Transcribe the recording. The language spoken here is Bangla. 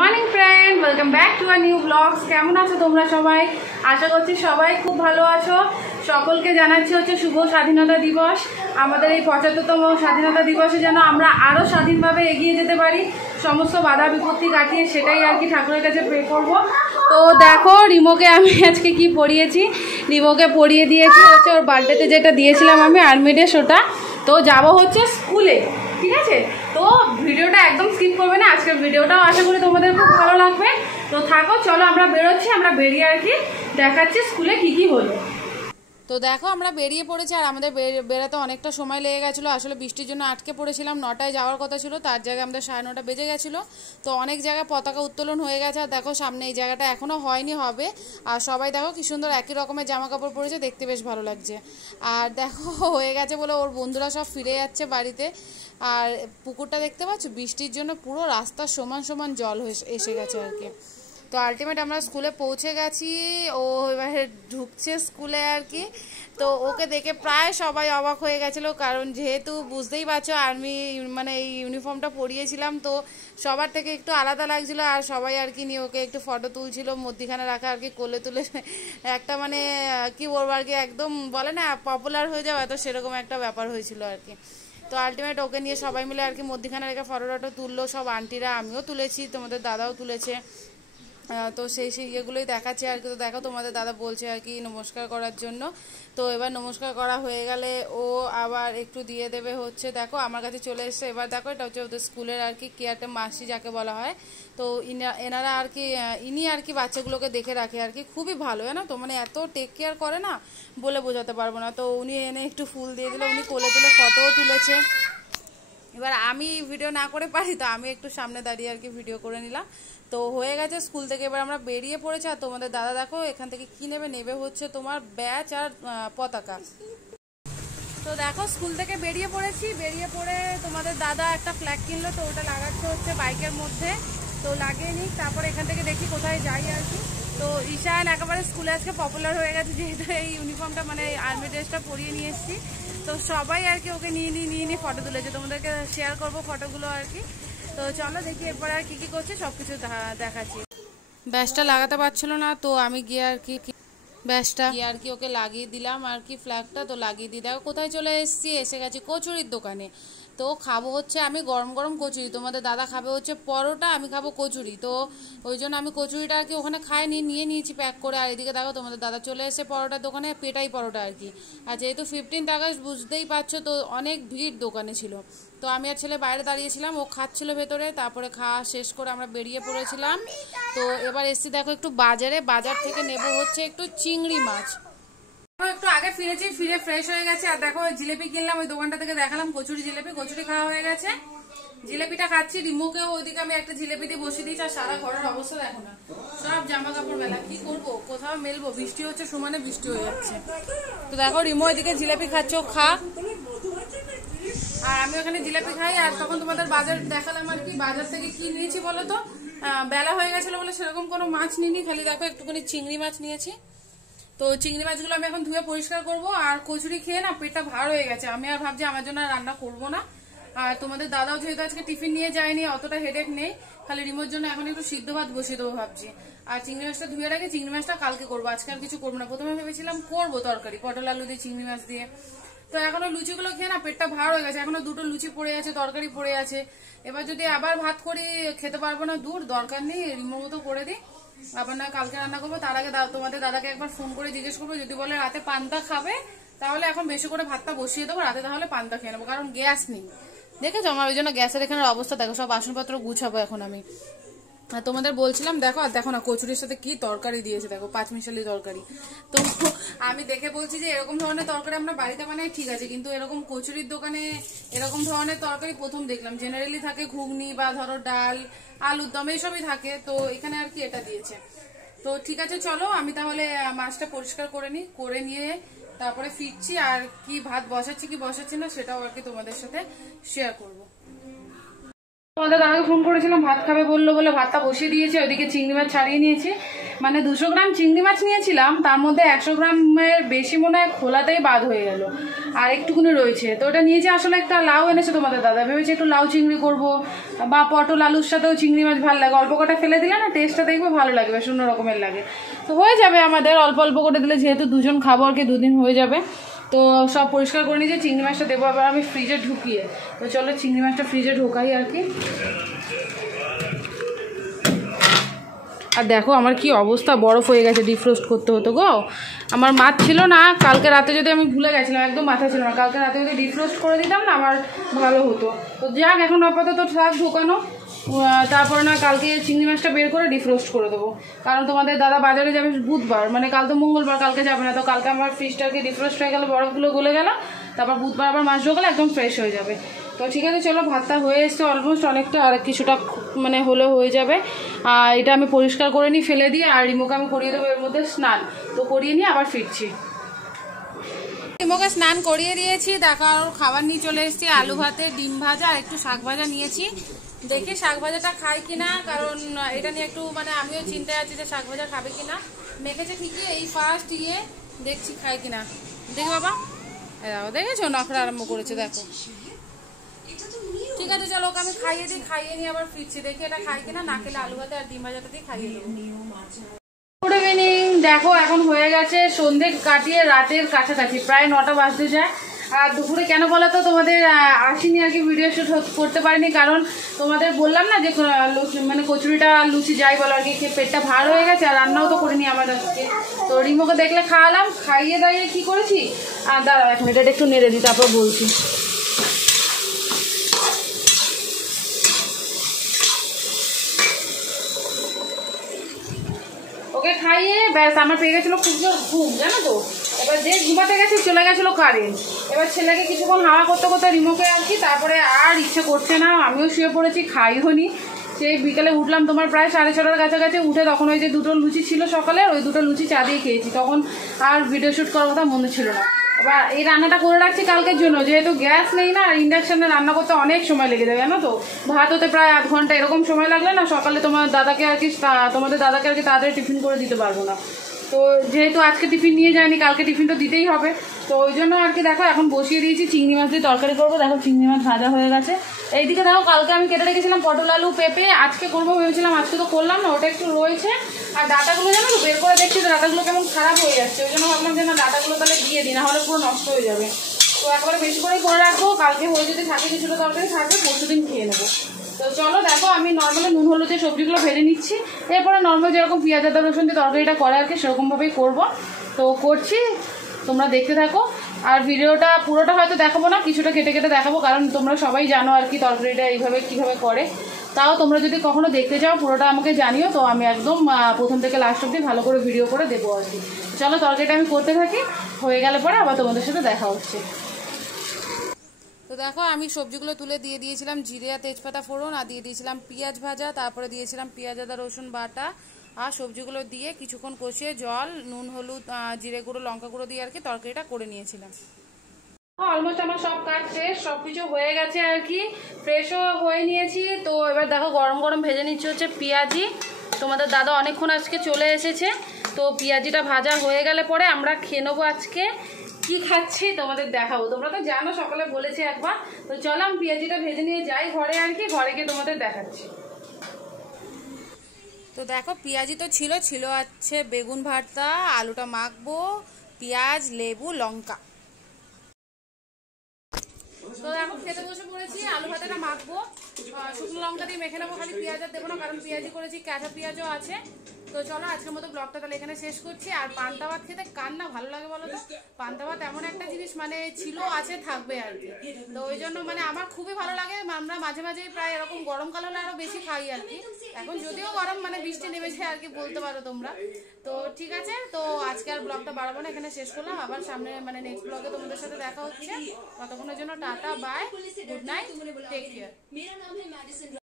Morning friend, welcome back to our new blogs. কেমন আছো তোমরা সবাই? আশা করছি সবাই খুব ভালো আছো। সকলকে জানাচ্ছি হচ্ছে শুভ স্বাধীনতা দিবস। আমাদের এই ৭৫তম স্বাধীনতা দিবসে যেন আমরা আরও স্বাধীনভাবে এগিয়ে যেতে পারি, সমস্ত বাধা বিপত্তি কাটিয়ে, সেটাই আর কি ঠাকুরের কাছে প্রে করবো। তো দেখো রিমোকে আমি আজকে কি পরিয়েছি। রিমোকে পরিয়ে দিয়েছি হচ্ছে ওর বার্থডেতে যেটা দিয়েছিলাম আমি আর্মিডেস, ওটা। তো যাব হচ্ছে স্কুলে, ঠিক আছে? তো ভিডিওটা একদম স্কিপ করবে না, আজকের ভিডিওটাও আশা করি তোমাদের খুব ভালো লাগবে। তো থাকো, চলো আমরা বেরোচ্ছি। আমরা বেরিয়ে আর কি দেখাচ্ছি স্কুলে কি কি হলো। তো দেখো আমরা বেরিয়ে পড়েছি, আর আমাদের বেরোতে অনেকটা সময় লেগে গেছিলো। আসলে বৃষ্টির জন্য আটকে পড়েছিলাম, 9টায় যাওয়ার কথা ছিল, তার জায়গায় আমাদের 9:30 বেজে গেছিলো। তো অনেক জায়গায় পতাকা উত্তোলন হয়ে গেছে, আর দেখো সামনে এই জায়গাটা এখনও হয়নি, হবে। আর সবাই দেখো কি সুন্দর একই রকমের জামা কাপড় পরেছে, দেখতে বেশ ভালো লাগছে। আর দেখো হয়ে গেছে বলে ওর বন্ধুরা সব ফিরে যাচ্ছে বাড়িতে। আর পুকুরটা দেখতে পাচ্ছ, বৃষ্টির জন্য পুরো রাস্তার সমান সমান জল এসে গেছে আর কি। তো আলটিমেট আমরা স্কুলে পৌঁছে গেছি, ও এবারে ঢুকছে স্কুলে আর কি। তো ওকে দেখে প্রায় সবাই অবাক হয়ে গেছিলো, কারণ যেহেতু বুঝতেই পারছো আর্মি মানে এই ইউনিফর্মটা পরিয়েছিলাম, তো সবার থেকে একটু আলাদা লাগছিলো। আর সবাই আর কি নিয়ে ওকে একটু ফটো তুলছিল, মধ্যিখানে রাখা আর কি, কোলে তুলে একটা মানে কি বলবো আর কি, একদম বলে না পপুলার হয়ে যাওয়া, তো সেরকম একটা ব্যাপার হয়েছিল আর কি। তো আলটিমেট ওকে নিয়ে সবাই মিলে আর কি মধ্যিখানে রেখে ফটো টটো তুললো সব আন্টিরা, আমিও তুলেছি, তোমাদের দাদাও তুলেছে। তো সেই ইয়েগুলোই দেখাচ্ছে আর কি। তো দেখো তোমাদের দাদা বলছে আর কি নমস্কার করার জন্য। তো এবার নমস্কার করা হয়ে গেলে ও আবার একটু দিয়ে দেবে হচ্ছে, দেখো আমার কাছে চলে এসছে। এবার দেখো এটা হচ্ছে ওদের স্কুলের আর কি কেয়ারটেকার মাসি যাকে বলা হয়। তো এনারা আর কি ইনি আর কি বাচ্চাগুলোকে দেখে রাখে আর কি, খুবই ভালো জানো তো, মানে এত টেক কেয়ার করে না বলে বোঝাতে পারবো না। তো উনি এনে একটু ফুল দিয়ে দিল, উনি কোলে তুলে ফটোও তুলেছে। এবার আমি ভিডিও না করে পারি, তো আমি একটু সামনে দাঁড়িয়ে আর কি ভিডিও করে নিলাম। তো হয়ে গেছে স্কুল থেকে, এবার আমরা বেরিয়ে পড়েছি। আর তোমাদের দাদা দেখো এখান থেকে কি নেবে হচ্ছে তোমার ব্যাচ আর পতাকা। তো দেখো স্কুল থেকে বেরিয়ে পড়েছি, বেরিয়ে পড়ে তোমাদের দাদা একটা ফ্ল্যাগ কিনলো, তো ওটা লাগাচ্ছে হচ্ছে বাইকের মধ্যে। তো লাগিয়ে নিই, তারপরে এখান থেকে দেখি কোথায় যাই আর কি। তো ঈশান একেবারে স্কুলে আজকে পপুলার হয়ে গেছে, যেহেতু এই ইউনিফর্মটা মানে আর্মি ড্রেসটা পরিয়ে নিয়ে এসেছি। তো সবাই আর কি ওকে নিয়ে ফটো তুলেছে, তোমাদেরকে শেয়ার করবো ফটোগুলো আর কি। তো চলো দেখি এরপর আর কি করছে সব কিছু দেখাচ্ছি। ব্যাসটা লাগাতে পারছিল না, তো আমি গিয়ে আর কি ব্যাসটা গিয়ে আর কি ওকে লাগিয়ে দিলাম আর কি, ফ্ল্যাগটা। তো লাগিয়ে দিয়ে দেখো কোথায় চলে এসে গেছি কচুরির দোকানে। তো খাবো হচ্ছে আমি গরম গরম কচুরি, তোমাদের দাদা খাবে হচ্ছে পরোটা, আমি খাবো কচুরি। তো ওই জন্য আমি কচুরিটা আর কি ওখানে নিয়ে নিয়েছি প্যাক করে। আর এদিকে দেখো তোমাদের দাদা চলে এসে পরোটার দোকানে, পেটাই পরোটা আর কি। আর যেহেতু 15th আগস্ট বুঝতেই পারছো, তো অনেক ভিড় দোকানে ছিল। তো আমি আর ছেলে বাইরে দাঁড়িয়েছিলাম, ও খাচ্ছিল ভেতরে, তারপরে খাওয়া শেষ করে আমরা বেরিয়ে পড়েছিলাম। তো এবার এসছি দেখো একটু বাজার থেকে নেব হচ্ছে একটু চিংড়ি মাছ। একটু আগে ফিরেছি, ফিরে ফ্রেশ হয়ে গেছে। আর দেখো জিলেপি কিনলাম, ওই দোকানটা থেকে দেখালাম কচুরি জিলেপি, কচুরি খাওয়া হয়ে গেছে, জিলেপিটা খাচ্ছি। রিমোকেও ওইদিকে আমি একটা জিলেপি দিয়ে বসিয়ে দিয়েছি। আর সারা ঘরের অবস্থা দেখো না, সব জামা কাপড় মেলা, কি করবো, কোথাও মেলবো, বৃষ্টি হচ্ছে, সমানে বৃষ্টি হয়ে যাচ্ছে। তো দেখো রিমো ওইদিকে জিলেপি খাচ্ছ, খা। আর আমি ওখানে জিলাপি খাই। আর তখন তোমাদের বাজার দেখালাম আর কি, বাজার থেকে কি নিয়েছি বলো তো। বেলা হয়ে গেছিল বলে সেরকম কোনো মাছ নিইনি, খালি দেখো একটুখানি চিংড়ি মাছ নিয়েছি। তো চিংড়ি মাছগুলো আমি এখন ধুয়ে পরিষ্কার করব। আর কচুরি খেয়ে না পেটটা ভার হয়ে গেছে, আমি আর ভাবছি আমার জন্য রান্না করব না। আর তোমাদের দাদাও যেহেতু আজকে টিফিন নিয়ে যায়নি, অতটা হেডেক নেই, খালি রিমোর জন্য এখন একটু সিদ্ধ ভাত বসিয়ে দেবো ভাবছি। আর চিংড়ি মাছটা ধুয়ে রাখি, চিংড়ি মাছটা কালকে করবো, আজকে আর কিছু করবো না। প্রথমে ভেবেছিলাম করবো তরকারি পটল আলু দিয়ে চিংড়ি মাছ দিয়ে। তো এখনো লুচিগুলো খেয়ে না পেটটা ভার হয়ে গেছে, এখনো দুটো লুচি পড়ে আছে, তরকারি পড়ে আছে। এবার যদি আবার ভাত করি খেতে পারবো না, দূর, দরকার নেই, রিমো মতো করে দিই, আবার না কালকে রান্না করবো। তার আগে তোমাদের দাদাকে একবার ফোন করে জিজ্ঞেস করবো, যদি বলে রাতে পান্তা খাবে তাহলে এখন বেশি করে ভাতটা বসিয়ে দেবো, রাতে তাহলে পান্তা খেয়ে নেবো, কারণ গ্যাস নেই। দেখেছো আমার ওই জন্য গ্যাসের এখানের অবস্থা দেখো, সব বাসনপত্র গুছাবো এখন আমি। আর তোমাদের বলছিলাম দেখো, আর দেখো না কচুরির সাথে কি তরকারি দিয়েছে, দেখো পাঁচমিশালি তরকারি। তো আমি দেখে বলছি যে এরকম ধরনের তরকারি আমরা বাড়িতে বানাই ঠিক আছে, কিন্তু এরকম কচুরির দোকানে এরকম ধরনের তরকারি প্রথম দেখলাম। জেনারেলি থাকে ঘুগনি বা ধরো ডাল, আলুর দম, এইসবই থাকে। তো এখানে আর কি এটা দিয়েছে। তো ঠিক আছে চলো, আমি তাহলে মাছটা পরিষ্কার করে নিই, করে নিয়ে তারপরে ফিরছি। আর কি ভাত বসাচ্ছি কি বসাচ্ছি না সেটাও আর কি তোমাদের সাথে শেয়ার করবো। আমাদের দাদাকে ফোন করেছিলাম, ভাত খাবে বললো বলে ভাতটা বসিয়ে দিয়েছে। ওইদিকে চিংড়ি মাছ ছাড়িয়ে নিয়েছি, মানে 200 গ্রাম চিংড়ি মাছ নিয়েছিলাম, তার মধ্যে 100 গ্রামের বেশি মনে হয় খোলাতেই বাদ হয়ে গেল, আর একটুকুনি রয়েছে। তো ওটা নিয়েছি। আসলে একটা লাউ এনেছে তোমাদের দাদা, ভেবেছি একটু লাউ চিংড়ি করবো, বা পটল আলুর সাথেও চিংড়ি মাছ ভালো লাগে। অল্প কটা ফেলে দিলে না টেস্টটা দেখবে ভালো লাগবে, শূন্য রকমের লাগে। তো হয়ে যাবে আমাদের অল্প অল্প করে দিলে, যেহেতু 2 জন খাবো আর কি, 2 দিন হয়ে যাবে। তো সব পরিষ্কার করে নিয়েছি। চিংড়ি মাছটা দেবো আবার আমি ফ্রিজে ঢুকিয়ে। তো চলো চিংড়ি মাছটা ফ্রিজে ঢোকাই আর কি। আর দেখো আমার কি অবস্থা, বরফ হয়ে গেছে, ডিফ্রোস্ট করতে হতো গো। আমার মাছ ছিল না কালকে রাতে, যদি আমি ভুলে গেছিলাম, একদম মাথা ছিল না, কালকে রাতে যদি ডিফ্রোস্ট করে দিতাম না আমার ভালো হতো। তো যাক, এখন আপাতত থাক ঢোকানো, তারপরে না কালকে চিংড়ি মাছটা বের করে ডিফ্রোস্ট করে দেবো। কারণ তোমাদের দাদা বাজারে যাবে বুধবার, মানে কাল তো মঙ্গলবার, কালকে যাবে না। তো কালকে আমার ফ্রিজটাকে ডিফ্রোস্ট হয়ে গেলে, বরফগুলো গলে গেল, তারপর বুধবার আবার মাছ ঢোকালে একদম ফ্রেশ হয়ে যাবে। তো ঠিক আছে চলো, ভাতটা হয়ে এসছে অলমোস্ট, অনেকটা, আর কিছুটা মানে হলে হয়ে যাবে। আর এটা আমি পরিষ্কার করে নিই, ফেলে দিই, আর রিমোকে আমি করিয়ে দেবো এর মধ্যে স্নান। তো করিয়ে নিয়ে আবার ফিরছি। রিমোকে স্নান করিয়ে দিয়েছি, দেখো আর খাবার নিয়ে চলে এসেছি। আলু ভাতে, ডিম ভাজা আর একটু শাক ভাজা নিয়েছি। দেখি শাক ভাজাটা খাই কিনা, কারণ এটা নিয়ে একটু মানে আমিও চিন্তায় আছি যে শাক ভাজা খাবে কিনা। মেখেছে ঠিকই, এই ফার্স্ট দেখছি খাই কিনা। দেখি বাবা, দেখেছো নখরা আরম্ভ করেছে, দেখো। ঠিক আছে চলো, ওকে আমি খাইয়ে দিই, খাইয়ে নিয়ে আবার ফিরছি। দেখি এটা খাই কিনা, না খেলে আলু ভাতে আর ডিম ভাজাটা দিয়ে খাইয়ে দেবো। Good evening. দেখো এখন হয়ে গেছে সন্ধ্যে কাটিয়ে রাতের কাছাকাছি, প্রায় 9টা বাজতে যায়। আর দুপুরে কেন বলো তো তোমাদের আসিনি আর কি, ভিডিও শ্যুট করতে পারিনি, কারণ তোমাদের বললাম না যে মানে কচুরিটা লুচি যাই বলো আর কি, পেটটা ভার হয়ে গেছে, আর রান্নাও তো করিনি আমার আজকে। তো রিমোকে দেখলে খাওয়ালাম, খাইয়ে দাইয়ে কি করেছি, আর দাঁড়াও এক মিনিট, এটা একটু নেড়ে দিই তারপর বলছি। ওকে খাইয়ে ব্যাস আমার পেয়ে গেছিলো খুব জোর ঘুম, জানো তো। এবার যে ঘুমাতে গেছে চলে গেছিলো কারেন্ট। এবার ছেলেকে কিছুক্ষণ হাওয়া করতে করতে রিমোকে আর কি, তারপরে আর ইচ্ছে করছে না, আমিও শুয়ে পড়েছি, খাইও নি। সেই বিকেলে উঠলাম তোমার প্রায় 6:30টার কাছাকাছি, উঠে তখন ওই যে 2টো লুচি ছিল সকালে, ওই 2টো লুচি চা দিয়ে খেয়েছি। তখন আর ভিডিও শ্যুট করার কথা মনে ছিল না। এবার এই রান্নাটা করে রাখছি কালকের জন্য, যেহেতু গ্যাস নেই না, আর ইন্ডাকশানে রান্না করতে অনেক সময় লেগে যাবে, জানো তো। ভাত হতে প্রায় 8 ঘন্টা এরকম সময় লাগলে না, সকালে তোমাদের দাদাকে আর কি তাড়াতাড়ি টিফিন করে দিতে পারবো না। তো যেহেতু আজকে টিফিন নিয়ে যায়নি, কালকে টিফিন তো দিতেই হবে। তো ওই জন্য আর কি দেখো এখন বসিয়ে দিয়েছি, চিংড়ি মাছ দিয়ে তরকারি করবো। দেখো চিংড়ি মাছ ভাজা হয়ে গেছে। এইদিকে দেখো কালকে আমি কেটে রেখেছিলাম পটল আলু পেঁপে, আজকে করবো ভেবেছিলাম, আজকে তো করলাম না, ওটা একটু রয়েছে। আর ডাটাগুলো জানো তো বের করে দেখছি, ডাটাগুলো কেমন খারাপ হয়ে যাচ্ছে, ওই জন্য ভাবলাম যে না ডাটাগুলো তাহলে দিয়ে দিই, নাহলে পুরো নষ্ট হয়ে যাবে। তো একবারে বেশি করেই করে রাখবো, কালকে হয়ে যদি থাকে কিছুটা তরকারি থাকবে, পরশুদিন খেয়ে নেবো। তো চলো দেখো আমি নর্মালি নুন হলুদে সবজিগুলো ভেজে নিচ্ছি, এরপরে নর্মাল যেরকম পেঁয়াজ আদা রসুন দিয়ে তরকারিটা করে আর কি, সেরকমভাবেই করবো। তো করছি, তোমরা দেখতে থাকো। আর ভিডিওটা পুরোটা হয়তো দেখাবো না, কিছুটা কেটে কেটে দেখাবো, কারণ তোমরা সবাই জানো আর কি তরকারিটা এইভাবে কীভাবে করে। তাও তোমরা যদি কখনো দেখতে চাও পুরোটা আমাকে জানিও, তো আমি একদম প্রথম থেকে লাস্ট অবধি ভালো করে ভিডিও করে দেবো আর কি। চলো তরকারিটা আমি করতে থাকি, হয়ে গেলে পরে আবার তোমাদের সাথে দেখা হচ্ছে। তো দেখো আমি সবজিগুলো তুলে দিয়ে দিয়েছিলাম জিরে আর তেজপাতা ফোড়ন, আর দিয়ে দিয়েছিলাম পেঁয়াজ ভাজা, তারপরে দিয়েছিলাম পেঁয়াজ আদা রসুন বাটা, আর সবজিগুলো দিয়ে কিছুক্ষণ কষিয়ে জল নুন হলুদ জিরে গুঁড়ো লঙ্কা গুঁড়ো দিয়ে আর কি তরকারিটা করে নিয়েছিলাম। অলমোস্ট আমার সব কাজ শেষ, সব কিছু হয়ে গেছে আর কি, ফ্রেশও হয়ে নিয়েছি। তো এবার দেখো গরম গরম ভেজে নিচ্ছে হচ্ছে পেঁয়াজি। তোমাদের দাদা অনেকক্ষণ আজকে চলে এসেছে, তো পেঁয়াজিটা ভাজা হয়ে গেলে পরে আমরা খেয়ে নেবো। আজকে কি খাচ্ছি তোমাদের দেখাবো, তোমরা তো জানো সকালে বলেছি একবার। তো চলো আমি পেঁয়াজিটা ভেজে নিয়ে যাই ঘরে আর কি, ঘরে গিয়ে তোমাদের দেখাচ্ছি। তো দেখো পেঁয়াজি তো ছিল আছে বেগুন ভর্তা, আলুটা মাখবো, পেঁয়াজ লেবু লঙ্কা। তো দেখো খেতে বসে পড়েছি, আলু ভাতাটা মাখবো, শুকনো লঙ্কা দিয়ে মেখে নেবো, খালি পেঁয়াজ আর দেবো না, কারণ পেঁয়াজি করেছি, কাঁচা পেঁয়াজও আছে। তো চলো আজকের মতো ব্লগটা তাহলে এখানে শেষ করছি। আর পান্তা ভাত খেতে কার না ভালো লাগে বলো তো, পান্তা ভাত এমন একটা জিনিস মানে ছিল আছে থাকবে আর কি। তো ওই জন্য মানে আমার খুবই ভালো লাগে, আমরা মাঝে মাঝে প্রায় এরকম গরমকাল হলে আরো বেশি খাই আর কি। এখন যদিও গরম মানে বৃষ্টি নেমেছে আর কি বলতে পারো তোমরা। তো ঠিক আছে, তো আজকে আর ব্লগটা বাড়াবো না, এখানে শেষ করলাম। আবার সামনে মানে নেক্সট ব্লগে তোমাদের সাথে দেখা হচ্ছে, ততক্ষণের জন্য tata bye, good night, take care.